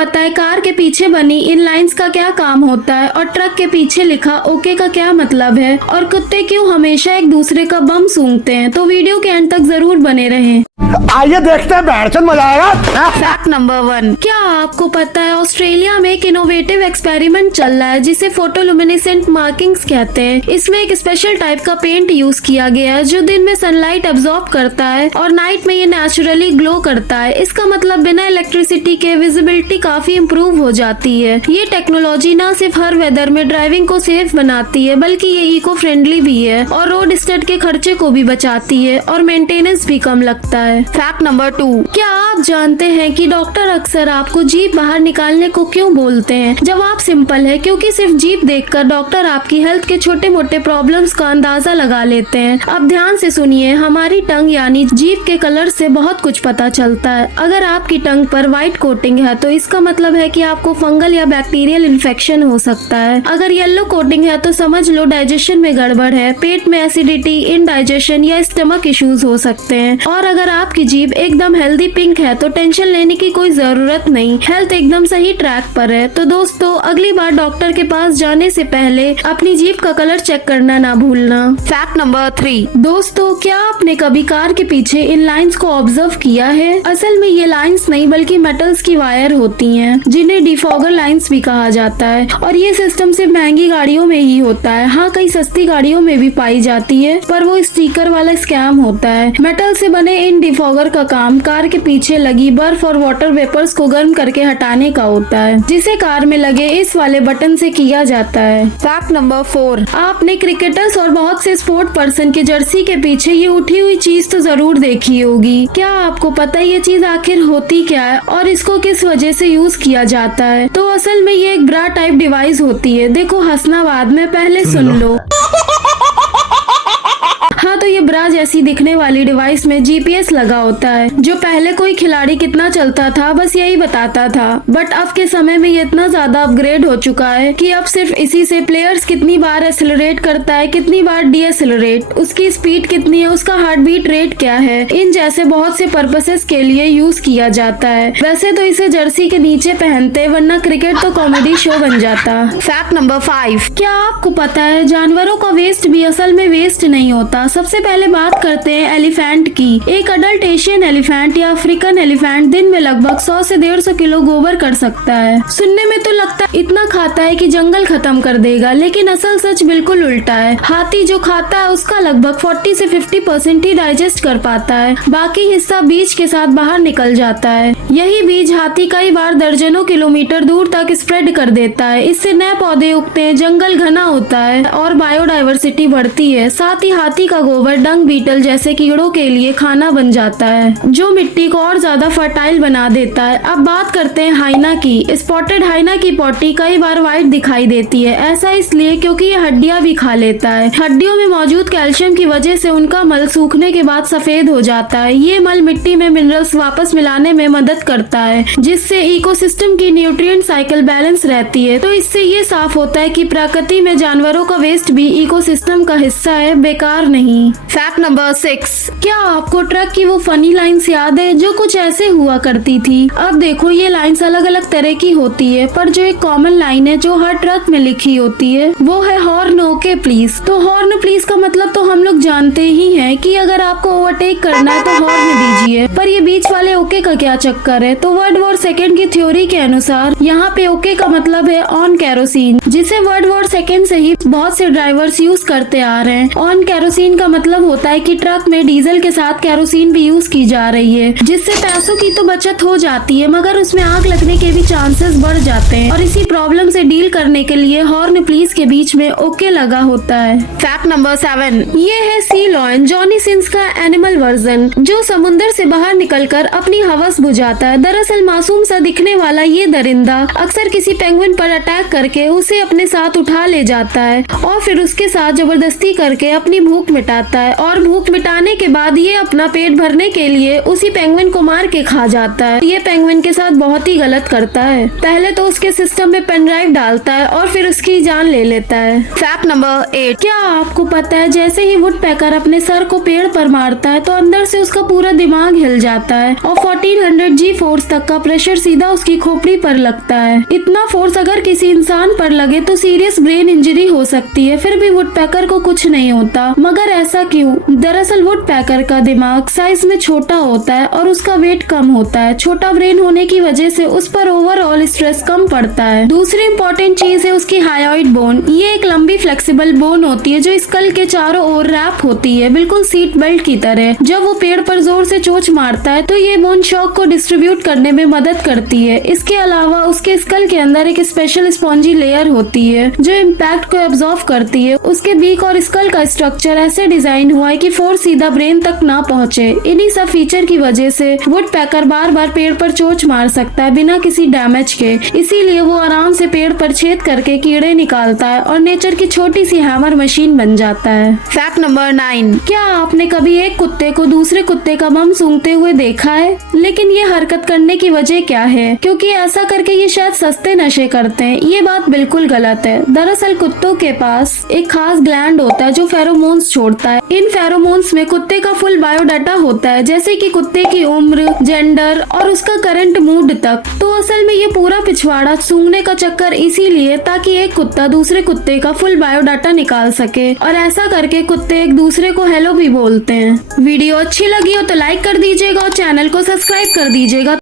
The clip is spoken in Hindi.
पता है कार के पीछे बनी इन लाइंस का क्या काम होता है और ट्रक के पीछे लिखा ओके का क्या मतलब है और कुत्ते क्यों हमेशा एक दूसरे का बम सूंघते हैं? तो वीडियो के अंत तक जरूर बने रहें। आइए देखते हैं, बैठचंद मजा आएगा। फैक्ट नंबर 1, क्या आपको पता है ऑस्ट्रेलिया में एक इनोवेटिव एक्सपेरिमेंट चल रहा है जिसे फोटोलुमिनेसेंट मार्किंग्स कहते हैं। इसमें एक स्पेशल टाइप का पेंट यूज किया गया है जो दिन में सनलाइट एब्जॉर्ब करता है और नाइट में ये नेचुरली ग्लो करता है। इसका मतलब बिना इलेक्ट्रिसिटी के विजिबिलिटी काफी इम्प्रूव हो जाती है। ये टेक्नोलॉजी न सिर्फ हर वेदर में ड्राइविंग को सेफ बनाती है बल्कि ये इको फ्रेंडली भी है और रोड स्टड के खर्चे को भी बचाती है और मेंटेनेंस भी कम लगता है। फैक्ट नंबर 2, क्या आप जानते हैं कि डॉक्टर अक्सर आपको जीभ बाहर निकालने को क्यों बोलते हैं? जवाब सिंपल है, क्योंकि सिर्फ जीभ देखकर डॉक्टर आपकी हेल्थ के छोटे मोटे प्रॉब्लम्स का अंदाजा लगा लेते हैं। अब ध्यान से सुनिए, हमारी टंग यानी जीभ के कलर से बहुत कुछ पता चलता है। अगर आपकी टंग पर व्हाइट कोटिंग है तो इसका मतलब है कि आपको फंगल या बैक्टीरियल इन्फेक्शन हो सकता है। अगर येलो कोटिंग है तो समझ लो डाइजेशन में गड़बड़ है, पेट में एसिडिटी, इनडाइजेशन या स्टमक इश्यूज हो सकते हैं। और अगर आपकी जीभ एकदम हेल्दी पिंक है तो टेंशन लेने की कोई जरूरत नहीं, हेल्थ एकदम सही ट्रैक पर है। तो दोस्तों, अगली बार डॉक्टर के पास जाने से पहले अपनी जीभ का कलर चेक करना ना भूलना। फैक्ट नंबर 3, दोस्तों क्या आपने कभी कार के पीछे इन लाइंस को ऑब्जर्व किया है? असल में ये लाइंस नहीं बल्कि मेटल्स की वायर होती हैं जिन्हें डिफॉगर लाइंस भी कहा जाता है और ये सिस्टम सिर्फ महंगी गाड़ियों में ही होता है। हाँ, कई सस्ती गाड़ियों में भी पाई जाती है पर वो स्टिकर वाला स्कैम होता है। मेटल से बने इन डिफॉगर का काम कार के पीछे लगी बर्फ और वाटर वेपर्स को गर्म करके हटाने का होता है, जिसे कार में लगे इस वाले बटन से किया जाता है। फैक्ट नंबर 4, आपने क्रिकेटर्स और बहुत से स्पोर्ट पर्सन के जर्सी के पीछे ये उठी हुई चीज तो जरूर देखी होगी। क्या आपको पता है ये चीज आखिर होती क्या है और इसको किस वजह से यूज किया जाता है? तो असल में ये एक ब्रा टाइप डिवाइस होती है। देखो हंसना बाद में, पहले सुन लो। हाँ, तो ये ब्रा जैसी दिखने वाली डिवाइस में जीपीएस लगा होता है जो पहले कोई खिलाड़ी कितना चलता था बस यही बताता था, बट अब के समय में ये इतना ज्यादा अपग्रेड हो चुका है कि अब सिर्फ इसी से प्लेयर्स कितनी बार एक्सेलरेट करता है, कितनी बार डीएक्सेलरेट, उसकी स्पीड कितनी है, उसका हार्ट बीट रेट क्या है, इन जैसे बहुत से पर्पसेस के लिए यूज किया जाता है। वैसे तो इसे जर्सी के नीचे पहनते वरना क्रिकेट तो कॉमेडी शो बन जाता। फैक्ट नंबर 5, क्या आपको पता है जानवरों का वेस्ट भी असल में वेस्ट नहीं होता? सबसे पहले बात करते हैं एलिफेंट की। एक अडल्ट एशियन एलिफेंट या अफ्रीकन एलिफेंट दिन में लगभग 100 से 150 किलो गोबर कर सकता है। सुनने में तो लगता है इतना खाता है कि जंगल खत्म कर देगा, लेकिन असल सच बिल्कुल उल्टा है। हाथी जो खाता है उसका लगभग 40 से 50% ही डाइजेस्ट कर पाता है, बाकी हिस्सा बीज के साथ बाहर निकल जाता है। यही बीज हाथी कई बार दर्जनों किलोमीटर दूर तक स्प्रेड कर देता है। इससे नए पौधे उगते हैं, जंगल घना होता है और बायोडाइवर्सिटी बढ़ती है। साथ ही हाथी का गोबर डंग बीटल जैसे कीड़ों के लिए खाना बन जाता है जो मिट्टी को और ज्यादा फर्टाइल बना देता है। अब बात करते हैं हाइना की। स्पॉटेड हाइना की पॉटी कई बार व्हाइट दिखाई देती है, ऐसा इसलिए क्योंकि ये हड्डियां भी खा लेता है। हड्डियों में मौजूद कैल्शियम की वजह से उनका मल सूखने के बाद सफेद हो जाता है। ये मल मिट्टी में मिनरल्स वापस मिलाने में मदद करता है जिससे इकोसिस्टम की न्यूट्रिएंट साइकिल बैलेंस रहती है। तो इससे ये साफ होता है कि प्रकृति में जानवरों का वेस्ट भी इकोसिस्टम का हिस्सा है, बेकार नहीं। फैक्ट नंबर 6, क्या आपको ट्रक की वो फनी लाइन्स याद है जो कुछ ऐसे हुआ करती थी? अब देखो ये लाइन्स अलग अलग तरह की होती है पर जो एक कॉमन लाइन है जो हर ट्रक में लिखी होती है वो है हॉर्न ओके प्लीज। तो हॉर्न प्लीज का मतलब तो हम लोग जानते ही हैं कि अगर आपको ओवरटेक करना है तो हॉर्न दीजिए, पर ये बीच वाले ओके का क्या चक्कर है? तो वर्ड वॉर सेकेंड की थ्योरी के अनुसार यहाँ पे ओके का मतलब है ऑन कैरोसिन, जिसे वर्ड वॉर सेकेंड से ही बहुत से ड्राइवर्स यूज करते आ रहे हैं। ऑन कैरोसिन का मतलब होता है कि ट्रक में डीजल के साथ कैरोसिन भी यूज की जा रही है, जिससे पैसों की तो बचत हो जाती है मगर उसमें आग लगने के भी चांसेस बढ़ जाते हैं। और इसी प्रॉब्लम से डील करने के लिए हॉर्न प्लीज के बीच में ओके लगा होता है। फैक्ट नंबर 7, ये है सी लॉयन, जॉनी सिंस का एनिमल वर्जन, जो समुद्र से बाहर निकलकर अपनी हवस बुझाता है। दरअसल मासूम सा दिखने वाला ये दरिंदा अक्सर किसी पेंगुइन पर अटैक करके उसे अपने साथ उठा ले जाता है और फिर उसके साथ जबरदस्ती करके अपनी भूख मिटा जाता है और भूख मिटाने के बाद ये अपना पेट भरने के लिए उसी पेंगुइन को मार के खा जाता है। ये पेंगुइन के साथ बहुत ही गलत करता है। पहले तो उसके सिस्टम में पेन ड्राइव डालता है और फिर उसकी जान ले लेता है। Fact number 8। क्या आपको पता है जैसे ही वुडपेकर अपने सर को पेड़ पर मारता है तो अंदर से उसका पूरा दिमाग हिल जाता है और 1400 G फोर्स तक का प्रेशर सीधा उसकी खोपड़ी पर लगता है। इतना फोर्स अगर किसी इंसान पर लगे तो सीरियस ब्रेन इंजरी हो सकती है, फिर भी वुडपेकर को कुछ नहीं होता। मगर ऐसा क्यों? दरअसल वुडपेकर का दिमाग साइज में छोटा होता है और उसका वेट कम होता है। छोटा ब्रेन होने की वजह से उस पर ओवरऑल स्ट्रेस कम पड़ता है। दूसरी इम्पोर्टेंट चीज है उसकी हायोइड बोन। ये एक लंबी फ्लेक्सिबल बोन होती है जो स्कल के चारों ओर रैप होती है, बिल्कुल सीट बेल्ट की तरह। जब वो पेड़ पर जोर से चोंच मारता है तो ये बोन शॉक को डिस्ट्रीब्यूट करने में मदद करती है। इसके अलावा उसके स्कल के अंदर एक स्पेशल स्पॉन्जी लेयर होती है जो इम्पैक्ट को एब्जॉर्ब करती है। उसके बीक और स्कल का स्ट्रक्चर ऐसे डिजाइन हुआ है कि फोर्स सीधा ब्रेन तक ना पहुंचे। इन्हीं सब फीचर की वजह से वुडपेकर बार बार पेड़ पर चोंच मार सकता है बिना किसी डैमेज के। इसीलिए वो आराम से पेड़ पर छेद करके कीड़े निकालता है और नेचर की छोटी सी हैमर मशीन बन जाता है। Fact number 9। क्या आपने कभी एक कुत्ते को दूसरे कुत्ते का बम सूंघते हुए देखा है? लेकिन ये हरकत करने की वजह क्या है? क्योंकि ऐसा करके ये शायद सस्ते नशे करते हैं। ये बात बिल्कुल गलत है। दरअसल कुत्तों के पास एक खास ग्लैंड होता है जो फेरोमोन्स छोड़ता है। इन फेरोमोन्स में कुत्ते का फुल बायोडाटा होता है, जैसे कि कुत्ते की उम्र, जेंडर और उसका करंट मूड तक। तो असल में ये पूरा पिछवाड़ा सूंघने का चक्कर इसीलिए ताकि एक कुत्ता दूसरे कुत्ते का फुल बायोडाटा निकाल सके, और ऐसा करके कुत्ते एक दूसरे को हेलो भी बोलते हैं। वीडियो अच्छी लगी हो तो लाइक कर दीजिएगा और चैनल को सब्सक्राइब कर दीजिएगा।